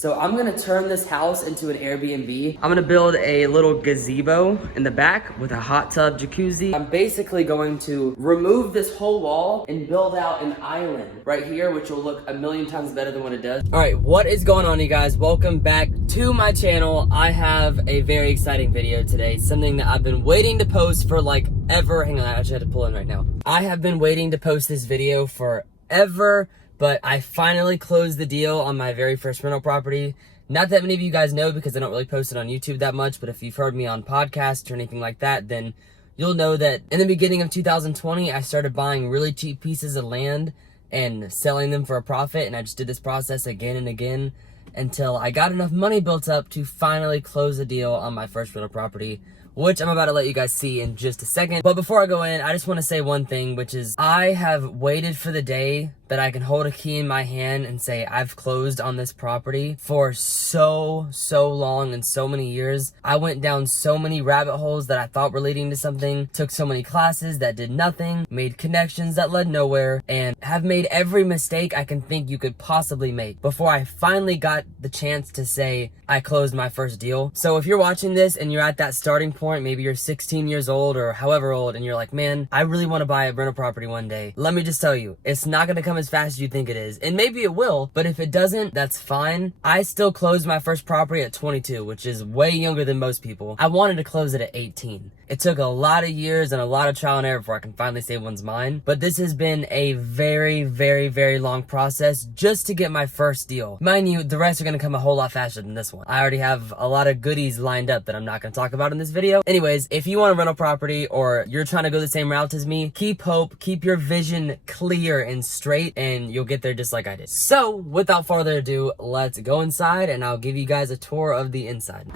So I'm gonna turn this house into an Airbnb. I'm gonna build a little gazebo in the back with a hot tub jacuzzi. I'm basically going to remove this whole wall and build out an island right here, which will look a million times better than what it does. All right, what is going on, you guys? Welcome back to my channel. I have a very exciting video today, something that I've been waiting to post for like ever. Hang on, I actually had to pull in right now. I have been waiting to post this video forever, but I finally closed the deal on my very first rental property. Not that many of you guys know because I don't really post it on YouTube that much, but if you've heard me on podcasts or anything like that, then you'll know that in the beginning of 2020, I started buying really cheap pieces of land and selling them for a profit, and I just did this process again and again until I got enough money built up to finally close the deal on my first rental property, which I'm about to let you guys see in just a second. But before I go in, I just want to say one thing, which is I have waited for the day that I can hold a key in my hand and say I've closed on this property for so long and so many years. I went down so many rabbit holes that I thought were leading to something, took so many classes that did nothing, made connections that led nowhere, and have made every mistake I can think you could possibly make before I finally got the chance to say I closed my first deal. So if you're watching this and you're at that starting point, maybe you're 16 years old or however old, and you're like, man, I really want to buy a rental property one day. Let me just tell you, it's not going to come as fast as you think it is. And maybe it will, but if it doesn't, that's fine. I still closed my first property at 22, which is way younger than most people. I wanted to close it at 18. It took a lot of years and a lot of trial and error before I can finally say one's mine. But this has been a very long process just to get my first deal. Mind you, the rest are going to come a whole lot faster than this one. I already have a lot of goodies lined up that I'm not going to talk about in this video. Anyways, if you want a rental property or you're trying to go the same route as me, keep hope, keep your vision clear and straight, and you'll get there just like I did. So without further ado, let's go inside and I'll give you guys a tour of the inside.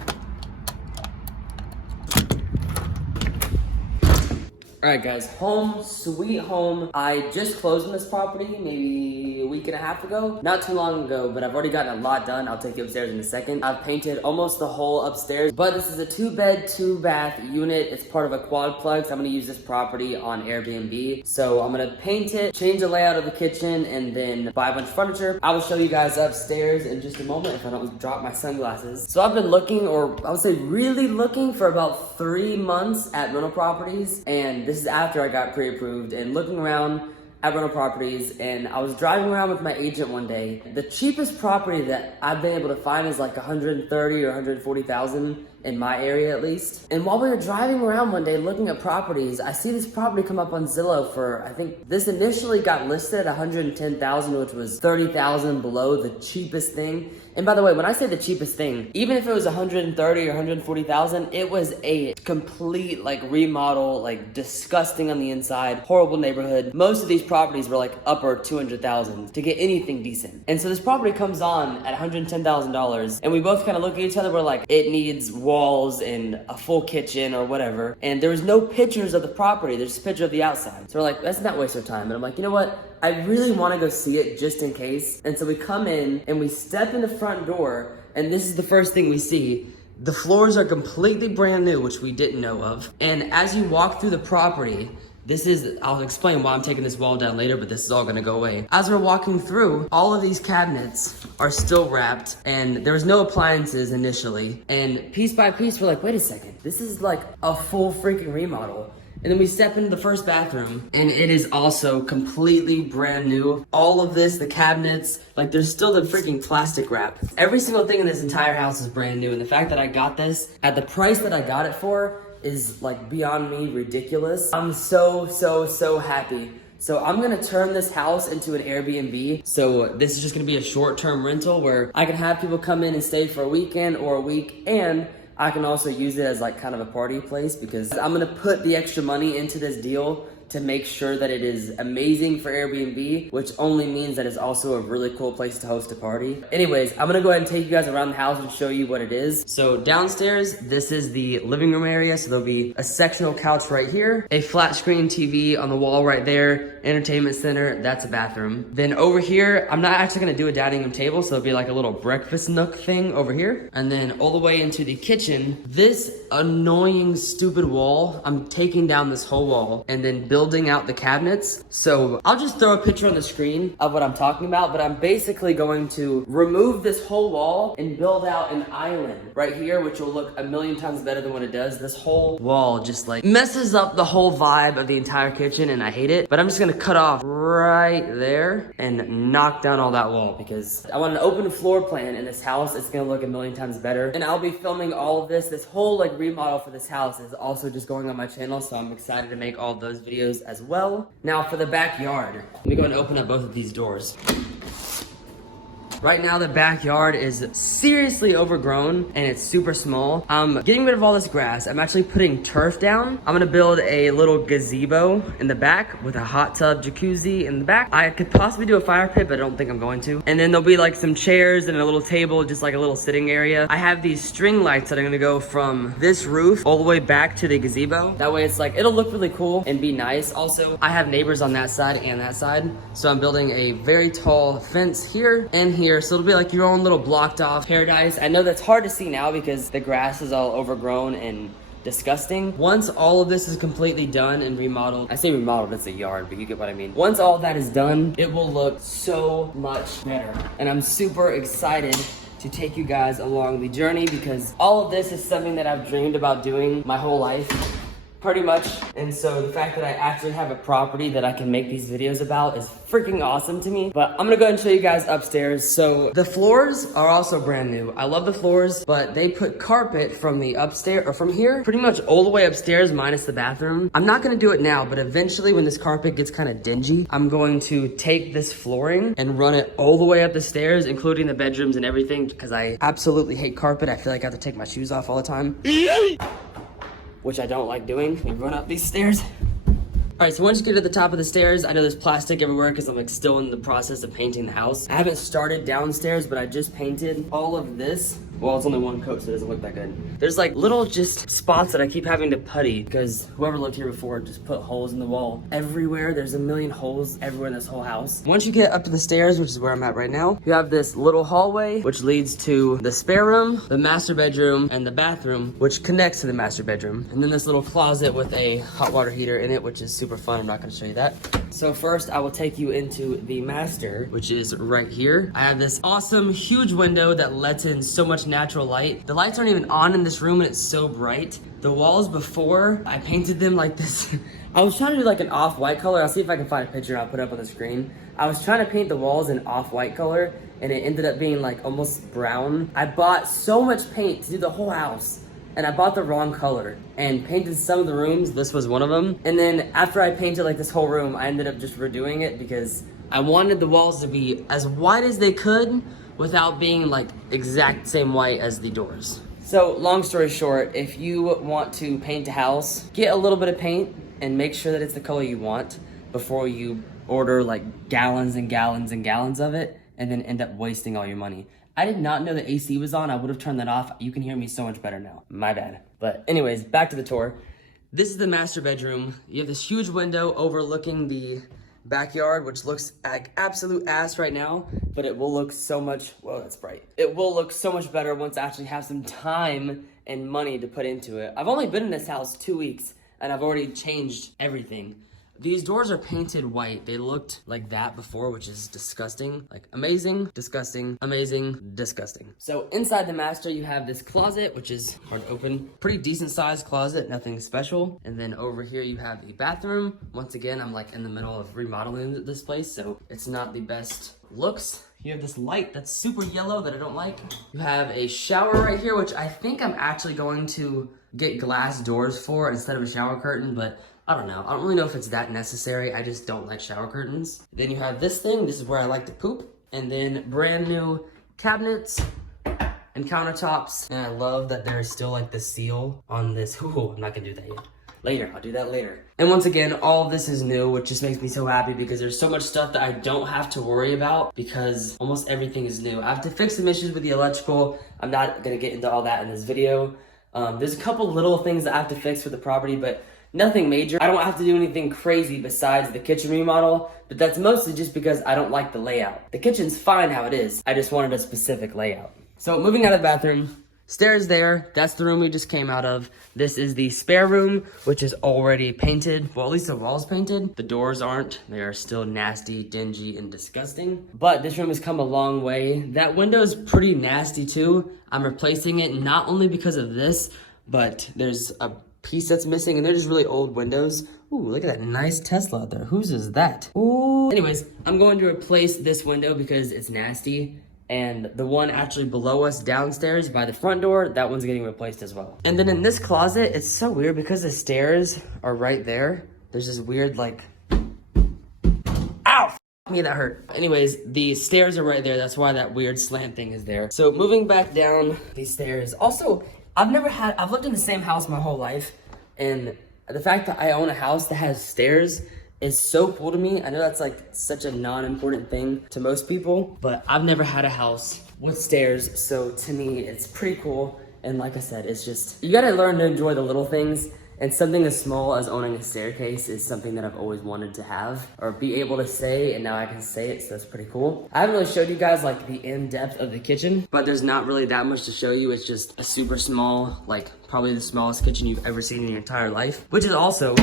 All right, guys, home sweet home. I just closed on this property maybe a week and a half ago. Not too long ago, but I've already gotten a lot done. I'll take you upstairs in a second. I've painted almost the whole upstairs, but this is a 2-bed, 2-bath unit. It's part of a quadplex. I'm gonna use this property on Airbnb. So I'm gonna paint it, change the layout of the kitchen, and then buy a bunch of furniture. I will show you guys upstairs in just a moment if I don't drop my sunglasses. So I've been looking, or I would say really looking, for about 3 months at rental properties, and this is after I got pre-approved and looking around at rental properties. And I was driving around with my agent one day. The cheapest property that I've been able to find is like 130 or 140,000 in my area at least. And while we were driving around one day looking at properties, I see this property come up on Zillow for, I think this initially got listed at 110,000, which was 30,000 below the cheapest thing. And by the way, when I say the cheapest thing, even if it was 130 or 140,000, it was a complete like remodel, like disgusting on the inside, horrible neighborhood. Most of these properties were like upper 200,000 to get anything decent. And so this property comes on at $110,000, and we both kind of look at each other. We're like, it needs walls and a full kitchen or whatever. And there was no pictures of the property. There's just a picture of the outside. So we're like, let's not waste our time. And I'm like, you know what? I really want to go see it just in case. And so we come in and we step in the front door, and this is the first thing we see. The floors are completely brand new, which we didn't know of. And as you walk through the property, I'll explain why I'm taking this wall down later, but this is all gonna go away. As we're walking through, all of these cabinets are still wrapped, and there was no appliances initially. And piece by piece, we're like, wait a second, this is like a full freaking remodel. And then we step into the first bathroom, and it is also completely brand new. All of this, the cabinets, like there's still the freaking plastic wrap. Every single thing in this entire house is brand new. And the fact that I got this at the price that I got it for is like beyond me ridiculous. I'm so happy. So I'm gonna turn this house into an Airbnb. So this is just gonna be a short-term rental where I can have people come in and stay for a weekend or a week, and I can also use it as like kind of a party place, because I'm gonna put the extra money into this deal to make sure that it is amazing for Airbnb, which only means that it's also a really cool place to host a party. Anyways, I'm gonna go ahead and take you guys around the house and show you what it is. So downstairs, this is the living room area. So there'll be a sectional couch right here, a flat screen TV on the wall right there, entertainment center, that's a bathroom. Then over here, I'm not actually gonna do a dining room table, so it'll be like a little breakfast nook thing over here. And then all the way into the kitchen, this annoying, stupid wall, I'm taking down this whole wall and then building building out the cabinets. So I'll just throw a picture on the screen of what I'm talking about, but I'm basically going to remove this whole wall and build out an island right here, which will look a million times better than what it does. This whole wall just like messes up the whole vibe of the entire kitchen and I hate it. But I'm just gonna cut off right there and knock down all that wall because I want an open floor plan in this house. It's gonna look a million times better. And I'll be filming all of this. This whole like remodel for this house is also just going on my channel, so I'm excited to make all of those videos as well. Now for the backyard, let me go and open up both of these doors. Right now, the backyard is seriously overgrown and it's super small. I'm getting rid of all this grass. I'm actually putting turf down. I'm gonna build a little gazebo in the back with a hot tub jacuzzi in the back. I could possibly do a fire pit, but I don't think I'm going to. And then there'll be like some chairs and a little table, just like a little sitting area. I have these string lights that are gonna go from this roof all the way back to the gazebo. That way it's like, it'll look really cool and be nice. Also, I have neighbors on that side and that side. So I'm building a very tall fence here and here. So it'll be like your own little blocked off paradise. I know that's hard to see now because the grass is all overgrown and disgusting. Once all of this is completely done and remodeled, I say remodeled, it's a yard, but you get what I mean. Once all that is done, it will look so much better. And I'm super excited to take you guys along the journey because all of this is something that I've dreamed about doing my whole life. Pretty much. And so the fact that I actually have a property that I can make these videos about is freaking awesome to me. But I'm gonna go ahead and show you guys upstairs. So the floors are also brand new. I love the floors, but they put carpet from the upstairs or from here pretty much all the way upstairs minus the bathroom. I'm not gonna do it now, but eventually when this carpet gets kind of dingy, I'm going to take this flooring and run it all the way up the stairs, including the bedrooms and everything, because I absolutely hate carpet. I feel like I have to take my shoes off all the time. Which I don't like doing. We run up these stairs. All right, so once you get to the top of the stairs, I know there's plastic everywhere because I'm like still in the process of painting the house. I haven't started downstairs, but I just painted all of this. Well, it's only one coat, so it doesn't look that good. There's like little just spots that I keep having to putty because whoever lived here before just put holes in the wall everywhere. There's a million holes everywhere in this whole house. Once you get up to the stairs, which is where I'm at right now, you have this little hallway, which leads to the spare room, the master bedroom, and the bathroom, which connects to the master bedroom. And then this little closet with a hot water heater in it, which is super fun. I'm not gonna show you that. So first, I will take you into the master, which is right here. I have this awesome, huge window that lets in so much natural light. The lights aren't even on in this room and it's so bright. The walls before, I painted them like this. I was trying to do like an off-white color. I'll see if I can find a picture and I'll put it up on the screen. I was trying to paint the walls in off-white color and it ended up being like almost brown. I bought so much paint to do the whole house. And I bought the wrong color and painted some of the rooms. This was one of them. And then after I painted like this whole room, I ended up just redoing it because I wanted the walls to be as white as they could without being like exact same white as the doors. So long story short, if you want to paint a house, get a little bit of paint and make sure that it's the color you want before you order like gallons and gallons and gallons of it and then end up wasting all your money. I did not know the AC was on. I would have turned that off. You can hear me so much better now. My bad. But anyways, back to the tour. This is the master bedroom. You have this huge window overlooking the backyard, which looks like absolute ass right now, but it will look so much, whoa, that's bright. It will look so much better once I actually have some time and money to put into it. I've only been in this house 2 weeks and I've already changed everything. These doors are painted white. They looked like that before, which is disgusting. Like amazing, disgusting, amazing, disgusting. So inside the master, you have this closet, which is hard to open. Pretty decent sized closet, nothing special. And then over here you have the bathroom. Once again, I'm like in the middle of remodeling this place, so it's not the best looks. You have this light that's super yellow that I don't like. You have a shower right here, which I think I'm actually going to get glass doors for instead of a shower curtain, but I don't know. I don't really know if it's that necessary. I just don't like shower curtains. Then you have this thing. This is where I like to poop. And then brand new cabinets and countertops. And I love that there's still like the seal on this. Ooh, I'm not gonna do that yet. Later, I'll do that later. And once again, all of this is new, which just makes me so happy because there's so much stuff that I don't have to worry about because almost everything is new. I have to fix some issues with the electrical. I'm not gonna get into all that in this video. There's a couple little things that I have to fix with the property, but nothing major. I don't have to do anything crazy besides the kitchen remodel, but that's mostly just because I don't like the layout. The kitchen's fine how it is. I just wanted a specific layout. So moving out of the bathroom, Stairs there, that's the room we just came out of. This is the spare room, which is already painted. Well, at least the wall's painted. The doors aren't. They are still nasty, dingy, and disgusting. But this room has come a long way. That window's pretty nasty too. I'm replacing it not only because of this, but there's a piece that's missing, and they're just really old windows. Ooh, look at that nice Tesla out there. Whose is that? Ooh. Anyways, I'm going to replace this window because it's nasty. And the one actually below us downstairs by the front door, that one's getting replaced as well. And then in this closet, it's so weird because the stairs are right there. There's this weird like, ow, me, that hurt. Anyways, the stairs are right there. That's why that weird slant thing is there. So moving back down these stairs. Also, I've lived in the same house my whole life. And the fact that I own a house that has stairs is so cool to me. I know that's like such a non-important thing to most people, but I've never had a house with stairs, so to me it's pretty cool. And like I said, it's just, you gotta learn to enjoy the little things, and something as small as owning a staircase is something that I've always wanted to have or be able to say, and now I can say it, so that's pretty cool. I haven't really showed you guys like the in-depth of the kitchen, but there's not really that much to show you. It's just a super small, like probably the smallest kitchen you've ever seen in your entire life, which is also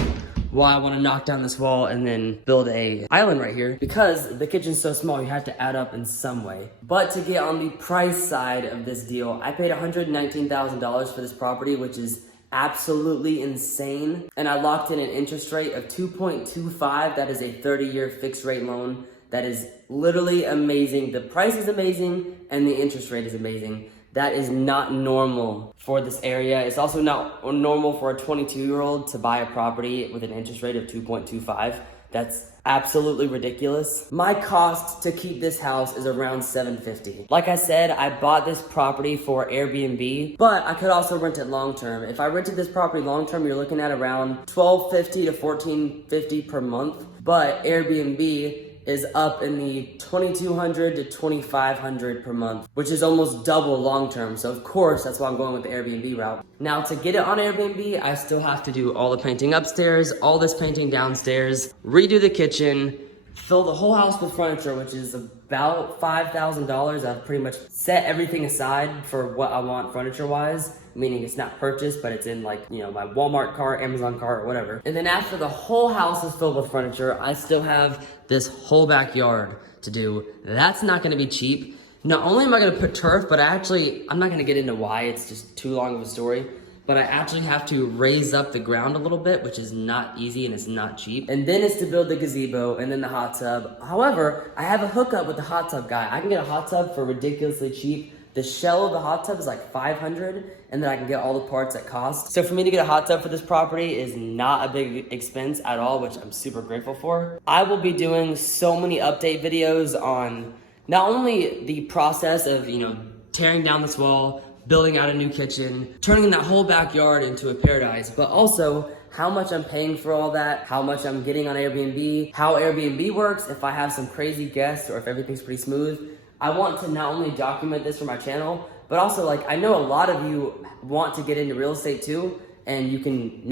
why I want to knock down this wall and then build a island right here, because the kitchen's so small, you have to add up in some way. But to get on the price side of this deal, I paid $119,000 for this property, which is absolutely insane. And I locked in an interest rate of 2.25. That is a 30-year fixed rate loan. That is literally amazing. The price is amazing and the interest rate is amazing. That is not normal for this area. It's also not normal for a 22-year-old to buy a property with an interest rate of 2.25. That's absolutely ridiculous. My cost to keep this house is around $750. Like I said, I bought this property for Airbnb, but I could also rent it long-term. If I rented this property long-term, you're looking at around $1,250 to $1,450 per month, but Airbnb is up in the $2,200 to $2,500 per month, which is almost double long-term. So of course, that's why I'm going with the Airbnb route. Now to get it on Airbnb, I still have to do all the painting upstairs, all this painting downstairs, redo the kitchen, fill the whole house with furniture, which is about $5,000. I've pretty much set everything aside for what I want furniture-wise, meaning it's not purchased, but it's in like, you know, my Walmart cart, Amazon cart, or whatever. And then after the whole house is filled with furniture, I still have this whole backyard to do. That's not gonna be cheap. Not only am I gonna put turf, but I'm not gonna get into why, it's just too long of a story, but I actually have to raise up the ground a little bit, which is not easy and it's not cheap. And then it's to build the gazebo and then the hot tub. However, I have a hookup with the hot tub guy. I can get a hot tub for ridiculously cheap. The shell of the hot tub is like $500, and then I can get all the parts at cost. So for me to get a hot tub for this property is not a big expense at all, which I'm super grateful for. I will be doing so many update videos on not only the process of, you know, tearing down this wall, building out a new kitchen, turning that whole backyard into a paradise, but also how much I'm paying for all that, how much I'm getting on Airbnb, how Airbnb works, if I have some crazy guests or if everything's pretty smooth. I want to not only document this for my channel, but also like, I know a lot of you want to get into real estate too, and you can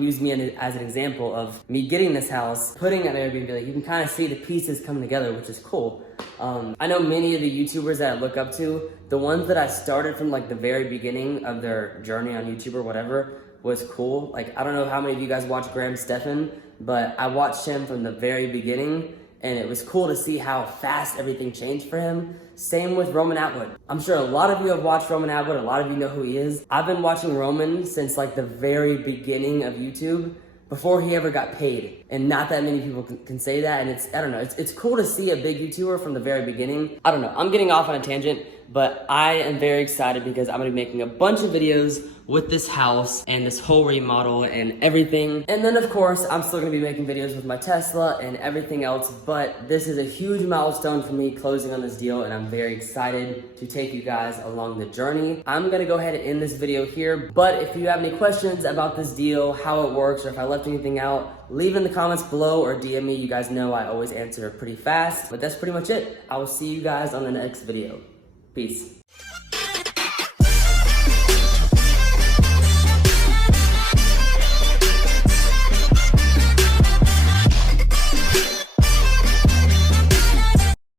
use me as an example of me getting this house, putting it on Airbnb. Like, you can kind of see the pieces coming together, which is cool. I know many of the YouTubers that I look up to, the ones that I started from like the very beginning of their journey on YouTube or whatever, was cool. Like, I don't know how many of you guys watch Graham Stephan, but I watched him from the very beginning, and it was cool to see how fast everything changed for him. Same with Roman Atwood. I'm sure a lot of you have watched Roman Atwood, a lot of you know who he is. I've been watching Roman since like the very beginning of YouTube, before he ever got paid. And not that many people can say that, and I don't know, it's cool to see a big YouTuber from the very beginning. I don't know, I'm getting off on a tangent, but I am very excited because I'm gonna be making a bunch of videos with this house and this whole remodel and everything. And then of course, I'm still gonna be making videos with my Tesla and everything else, but this is a huge milestone for me closing on this deal, and I'm very excited to take you guys along the journey. I'm gonna go ahead and end this video here, but if you have any questions about this deal, how it works, or if I left anything out, leave in the comments below or DM me. You guys know I always answer pretty fast, but that's pretty much it. I will see you guys on the next video. Peace.